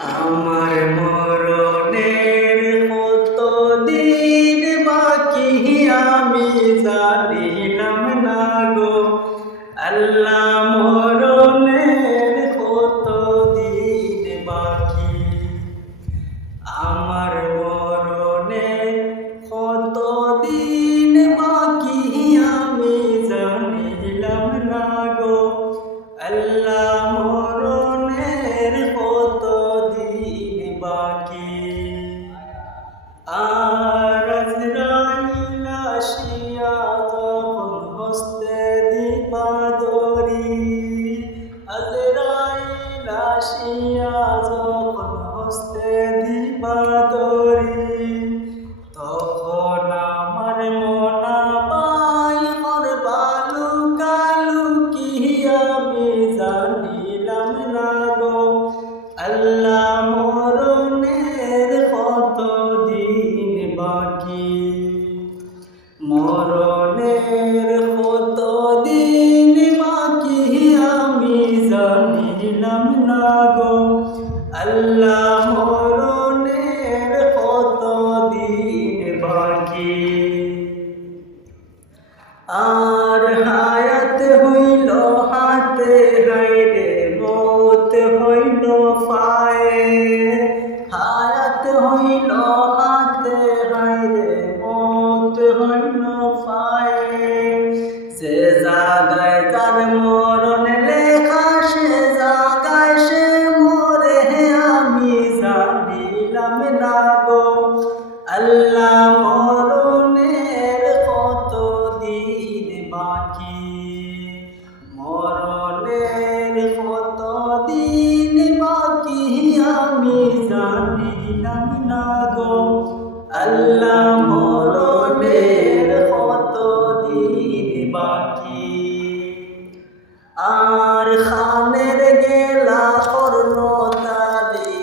আমার মরণের কতদিন বাকি আমি জানিলাম না গো আল্লাহ, মরণের কতদিন বাকি। আমার মরণের কতদিন বাকি আমি জানিলাম না গো আল্লাহ, মরণের কতদিন বাকি। আর আজরাইল আসিয়া যখন হস্তে দিবা ধরি, আজরাইল আসিয়া যখন হস্তে দিবা ধরি, তখন আমার মনা পাই করবা লুকালুকি আমি জানিলাম না গো আল্লাহ, মরণের কতদিন বাকি। মরণের কতদিন বাকি আমি জানিলাম না গো আল্লাহ, মরণের কতদিন বাকি। আর হায়াত হইল হাতে হাইরে মৌত হইল পায়ে, হায়াত হইল হাতে হাইরে মৌত হইল পায়ে। সে জাগায় যার মরণ লেখা সে জাগায় সে মরে আমি জানিলাম না গো আল্লাহ, মরণের কতদিন বাকি। মরণের কতদিন বাকি আমি জানিলাম না গো আল্লাহ, মরণের কতদিন বাকি। আর খানের গেলা কর্ণতালি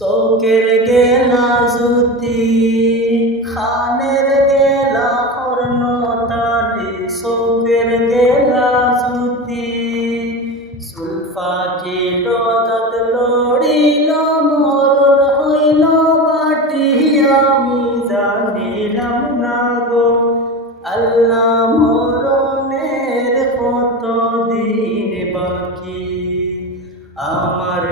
চৌকের গেলা জুতি, খানের গেলা কর্ণতালি চৌকের গেলা জুতি। সুলফা কিল তাত লড়িল মরণ হইল বাটি আমি জানিলাম না গো আল্লাহ, মরণের কতদিন বাকি। আমার